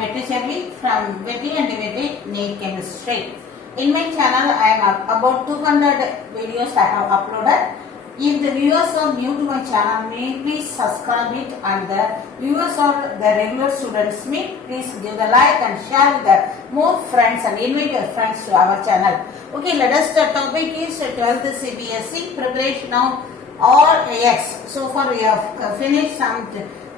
am Vetri Chelvi from Vetri and Vetri NEET Chemistry. In my channel, I am about 200 videos I have uploaded. If the viewers are new to my channel, may please subscribe it, and the viewers or the regular students, may please give the like and share with the more friends and invite your friends to our channel. Okay, let us start. Topic is 12th CBSE preparation of RX. So far we have finished some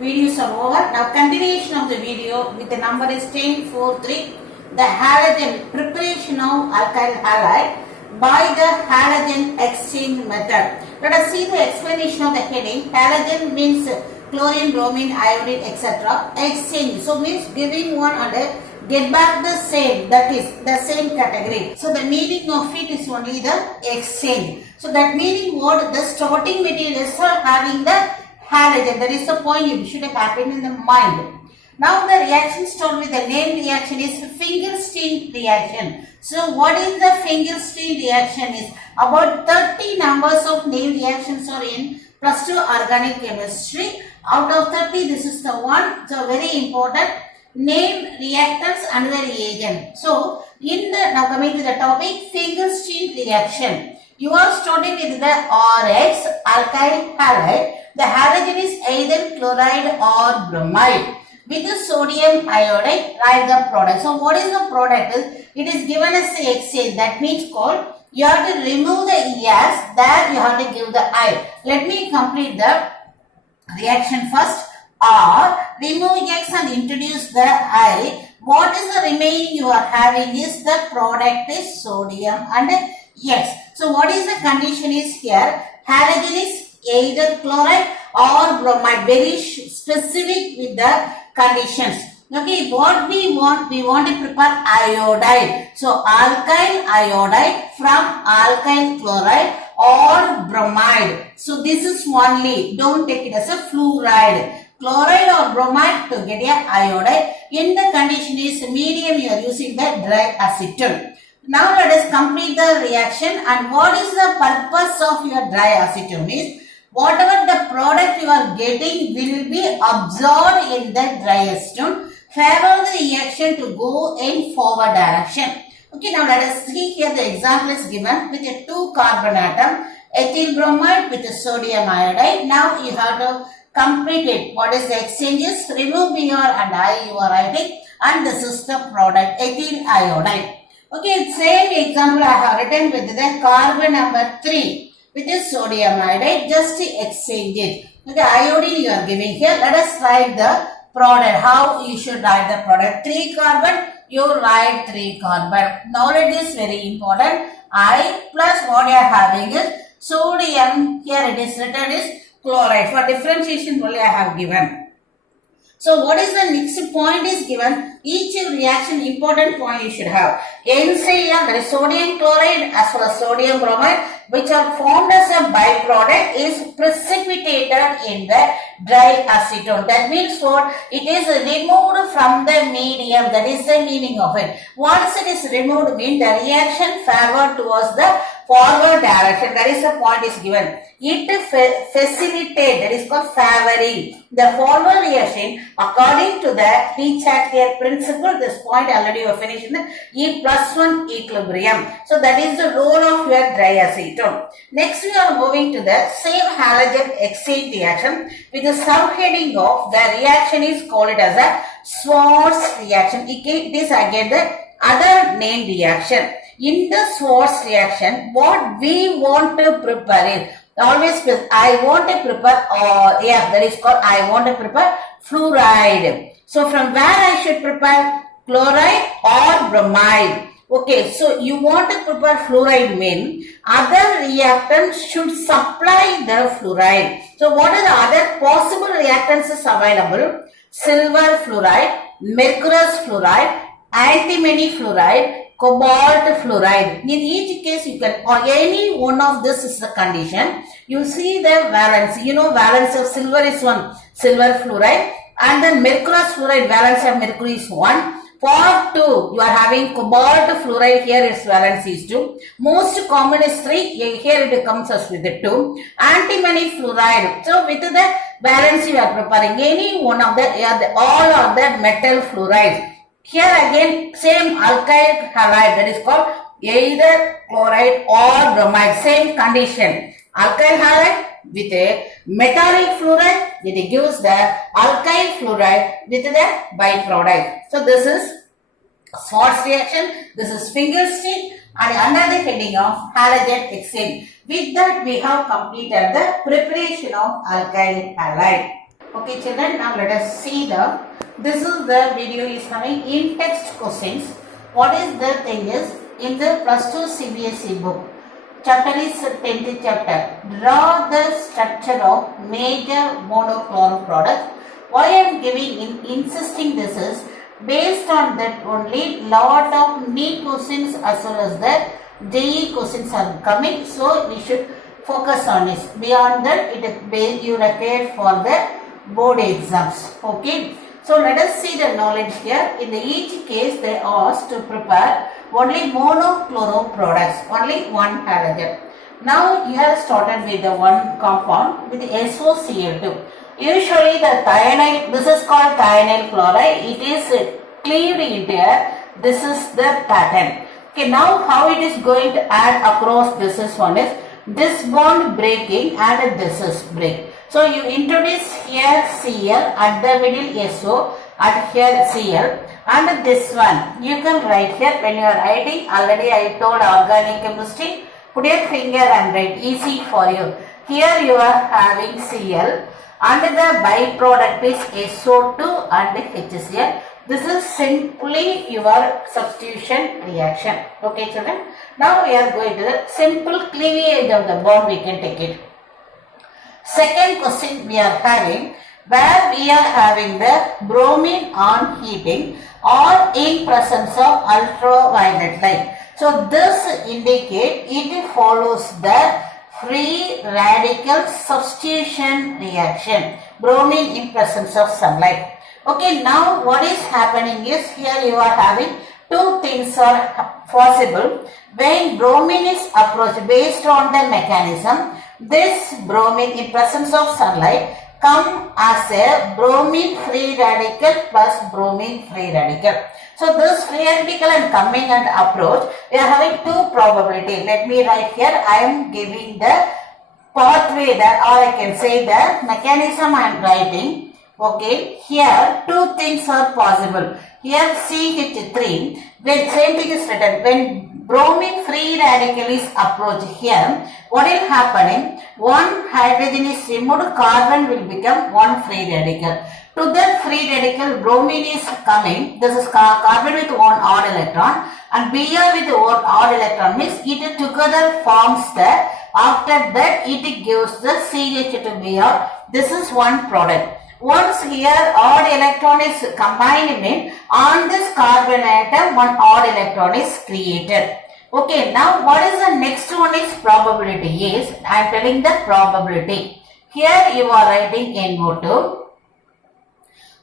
videos are over. Now continuation of the video with the number is 1043. The halogen preparation of alkyl halide by the halogen exchange method. Let us see the explanation of the heading. Halogen means chlorine, bromine, iodine, etc. Exchange. So means giving one and get back the same. That is the same category. So the meaning of it is only the exchange. So that meaning what the starting materials are having the halogen. That is the point you should have happened in the mind. Now the reaction start with the name reaction is Finkelstein reaction. So what is the Finkelstein reaction is? About 30 numbers of name reactions are in plus 2 organic chemistry. Out of 30, this is the one. So very important. Name reactants and the reagent. So now coming to the topic, Finkelstein reaction. You are starting with the RX, alkyl halide. The halogen is either chloride or bromide. With the sodium iodide, write the product. So what is the product? It is given as the exchange. That means called, you have to remove the ES, there you have to give the I. Let me complete the reaction first. R, remove X and introduce the I. What is the remaining you are having is the product is sodium and X. So what is the condition is here? Halogen is either chloride or bromide. Very specific with the conditions. Okay, what we want to prepare iodide. So alkyl iodide from alkyl chloride or bromide. So this is only, don't take it as a fluoride. Chloride or bromide to get a iodide. In the condition is medium, you are using the dry acetone. Now let us complete the reaction. And what is the purpose of your dry acetone is, whatever the product you are getting will be absorbed in the dry acetone, favor the reaction to go in forward direction. Okay, now let us see here the example is given with a 2 carbon atom, ethyl bromide with a sodium iodide. Now you have to complete it. What is the exchanges? Remove your and I you are writing, and this is the product ethyl iodide. Okay, same example I have written with the carbon number 3 with the sodium iodide. Just exchange it. Okay, iodine you are giving here. Let us write the product. How you should write the product? 3 carbon, you write 3 carbon. Knowledge is very important. I plus what you are having is sodium. Here it is written is chloride. For differentiation only I have given. So what is the next point is given? Each reaction important point you should have. NaCl, that is sodium chloride as well as sodium bromide, which are formed as a byproduct, is precipitated in the dry acetone. That means what? It is removed from the medium. That is the meaning of it. Once it is removed, means the reaction favor towards the forward direction. That is the point is given. It facilitate, that is called favoring the forward reaction according to the Pichattier principle. This point already you have finished in the E+1 equilibrium. So that is the role of your dry acetone. Next we are moving to the same halogen exchange reaction with the subheading of the reaction is called it as a Schwarz reaction. It is again the other name reaction. In the Schwarz reaction, what we want to prepare is, always I want to prepare, that is called I want to prepare fluoride. So from where I should prepare? Chloride or bromide. Okay, so you want to prepare fluoride mean other reactants should supply the fluoride. So what are the other possible reactants is available? Silver fluoride, mercurous fluoride, antimony fluoride, cobalt fluoride. In each case you can, or any one of this is the condition. You see the valence. You know valence of silver is 1, silver fluoride, and then mercurous fluoride valence of mercury is 1. For 2, you are having cobalt fluoride, here its valence is 2. Most common is 3, here it comes as with the 2. Antimony fluoride. So with the whereas you are preparing any one of the, all of the metal fluorides. Here again, same alkyl halide, that is called either chloride or bromide, same condition. Alkyl halide with a metallic fluoride, it gives the alkyl fluoride with the byproduct. So this is Schwarz reaction, this is Finkelstein, and under the heading of halogen hexane. With that we have completed the preparation of alkyl halide. Okay children, now let us see this is the video is having in text questions. What is the thing is, in the plus 2 CBSE book, chapter is 10th chapter. Draw the structure of major monochloride products. Why I am insisting this is, based on that only lot of NEET questions as well as the JEE questions are coming. So we should focus on this. Beyond that, it is you require for the board exams. Okay. So let us see the knowledge here. In each case, they asked to prepare only monochloro products, only one halogen. Now you have started with the one compound with the SOCl2. Usually the thionyl, this is called thionyl chloride. It is cleaved into here. This is the pattern. Okay, now how it is going to add across this is one is this bond breaking and this is break. So you introduce here Cl, at the middle SO, at here Cl, and this one you can write here when you are writing. Already I told organic chemistry, put your finger and write, easy for you. Here you are having Cl and the byproduct is SO2 and HCl. This is simply your substitution reaction. Okay children. Now we are going to the simple cleavage of the bond, we can take it. Second question we are having, where we are having the bromine on heating or in presence of ultraviolet light. So this indicate it follows the free radical substitution reaction. Bromine in presence of sunlight. Okay, now what is happening is, here you are having two things are possible. When bromine is approached based on the mechanism, this bromine in presence of sunlight come as a bromine free radical plus bromine free radical. So this free radical and coming and approach, we are having two probability. Let me write here, I am giving the pathway that, or I can say the mechanism I am writing. Okay, here two things are possible. Here CH3, when same thing is written, when bromine free radical is approached here, what will happen? One hydrogen is removed, carbon will become one free radical. To that free radical, bromine is coming. This is carbon with one odd electron and Br with one odd electron means it together forms the, after that it gives the CH2Br. This is one product. Once here odd electron is combined in, on this carbon atom one odd electron is created. Okay, now what is the next one is probability is, I am telling the probability. Here you are writing NO2.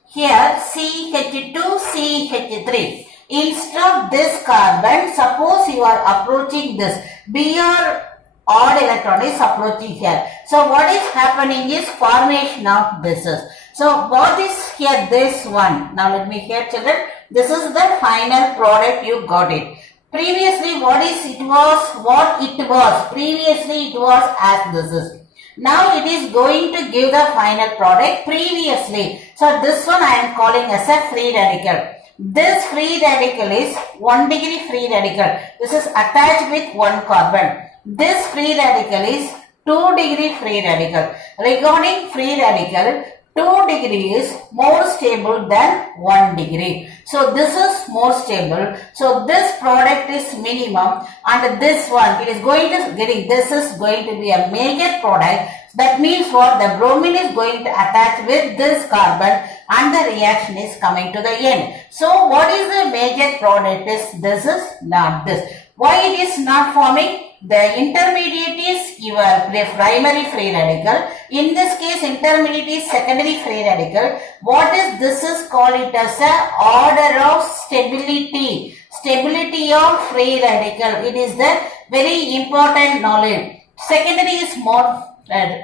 Here CH2, CH3. Instead of this carbon, suppose you are approaching this, Br odd electron is approaching here. So what is happening is formation of this is. So what is here this one? Now let me hear children. This is the final product, you got it. Previously what it was. Previously it was as this is. Now it is going to give the final product previously. So this one I am calling as a free radical. This free radical is 1 degree free radical. This is attached with one carbon. This free radical is 2 degree free radical. Regarding free radical, 2 degree is more stable than 1 degree. So this is more stable. So this product is minimum and this one, it is going to this is going to be a major product. That means what? The bromine is going to attach with this carbon and the reaction is coming to the end. So what is the major product is? This is not this. Why it is not forming? The intermediate is your primary free radical. In this case, intermediate is secondary free radical. What is this is called it as a order of stability. Stability of free radical. It is the very important knowledge. Secondary is more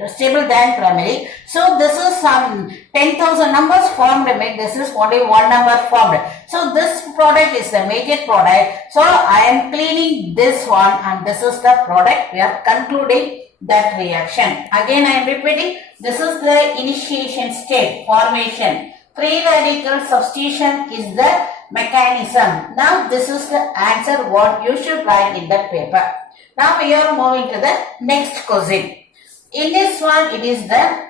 stable than primary. So this is some 10,000 numbers formed. This is only one number formed. So this product is the major product. So I am cleaning this one, and this is the product. We are concluding that reaction. Again I am repeating, this is the initiation state, formation. Free radical substitution is the mechanism. Now this is the answer what you should write in that paper. Now we are moving to the next question. In this one, it is the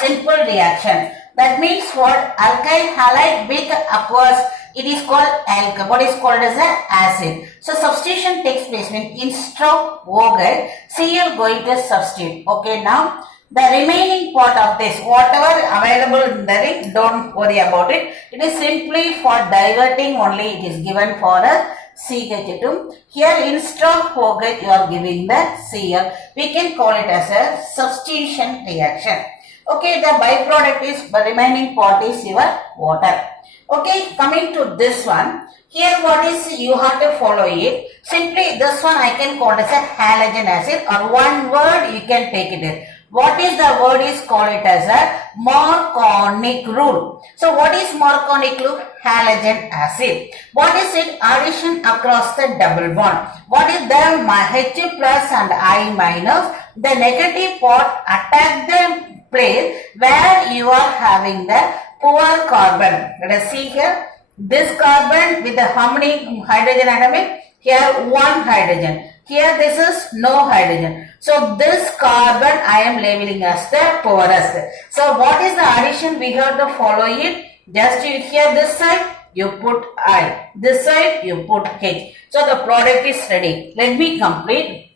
simple reaction. That means what? Alkyl halide with aqueous. It is called alkyl. What is called as an acid. So substitution takes place when instead of OH, Cl going to substitute. Okay, now the remaining part of this, whatever available in the ring, don't worry about it. It is simply for diverting only. It is given for a CH2. Here instead of OH, you are giving the Cl. We can call it as a substitution reaction. Okay, the byproduct is, the remaining part is your water. Okay, coming to this one. Here what is, you have to follow it. Simply this one I can call as a halogen acid, or one word you can take it in. What is the word is called it as a Marconic rule. So what is Marconic rule? Halogen acid. What is it? Addition across the double bond. What is the H plus and I minus? The negative part attack the place where you are having the poor carbon. Let us see here. This carbon with the how many hydrogen atomic? Here one hydrogen. Here this is no hydrogen. So this carbon I am labeling as the poorest. So what is the addition? We have to follow it. Just you here this side you put I. This side you put H. So the product is ready. Let me complete.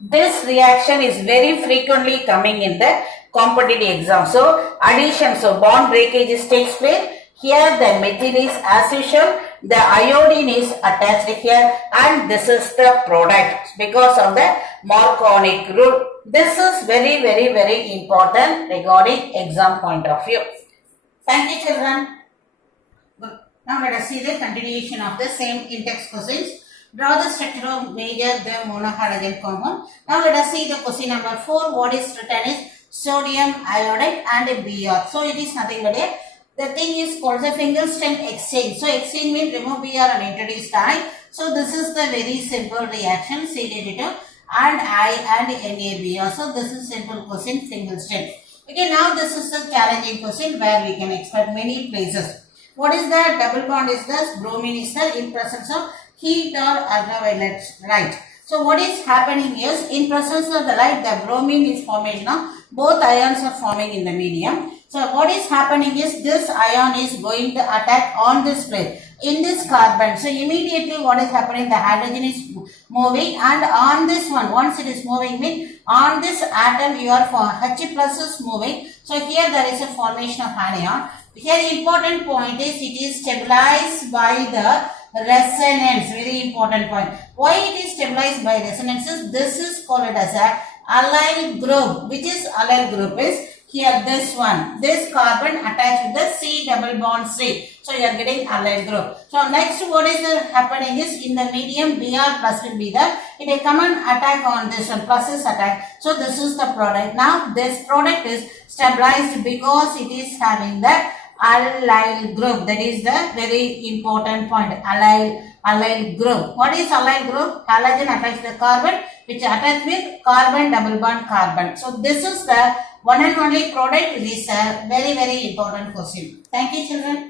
This reaction is very frequently coming in the competitive exam. So addition, so bond breakage takes place. Here the methyl is as usual, the iodine is attached here, and this is the product because of the Marconic rule. This is very, very, very important regarding exam point of view. Thank you, children. Good. Now let us see the continuation of the same in-text questions. Draw the structure of major the monohalogen compound. Now let us see the question number 4. What is written is sodium iodide and Br. So it is nothing but a, the thing is called the Finkelstein exchange. So exchange means remove Br and introduce I. So this is the very simple reaction, CH2 and I and NaBr. So this is simple question, Finkelstein. Okay, now this is the challenging question where we can expect many places. What is the double bond is this? Bromine is the in presence of heat or ultraviolet light. So what is happening is, in presence of the light, the bromine is formation of both ions are forming in the medium. So what is happening is, this ion is going to attack on this plate in this carbon. So immediately what is happening, the hydrogen is moving, and on this one, once it is moving, means on this atom your H plus is moving. So here there is a formation of anion. Here important point is, it is stabilized by the resonance. Very important point. Why it is stabilized by resonances? This is called as a allyl group. Which is allyl group is here this one. This carbon attached with the C double bond C. So you are getting allyl group. So next what is happening is, in the medium Br plus will be there. It will come and attack on this one. Plus is attack. So this is the product. Now this product is stabilized because it is having the allyl group. That is the very important point. Allyl group. What is allyl group? Halogen attached to the carbon, which attached with carbon double bond carbon. So this is the one and only product. It is a very, very important question. Thank you, children.